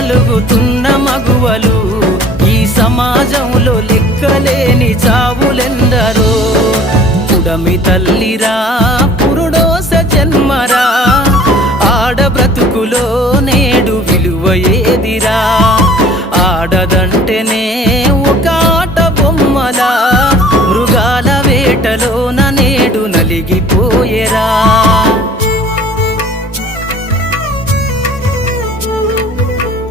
నలుగుతున్న మగువలు ఈ సమాజంలో లెక్కలేని చావులెందరో పుడమి తల్లిరా పురుడోస జన్మరా ఆడ బ్రతుకులో నేడు విలువ ఏదిరా ఆడద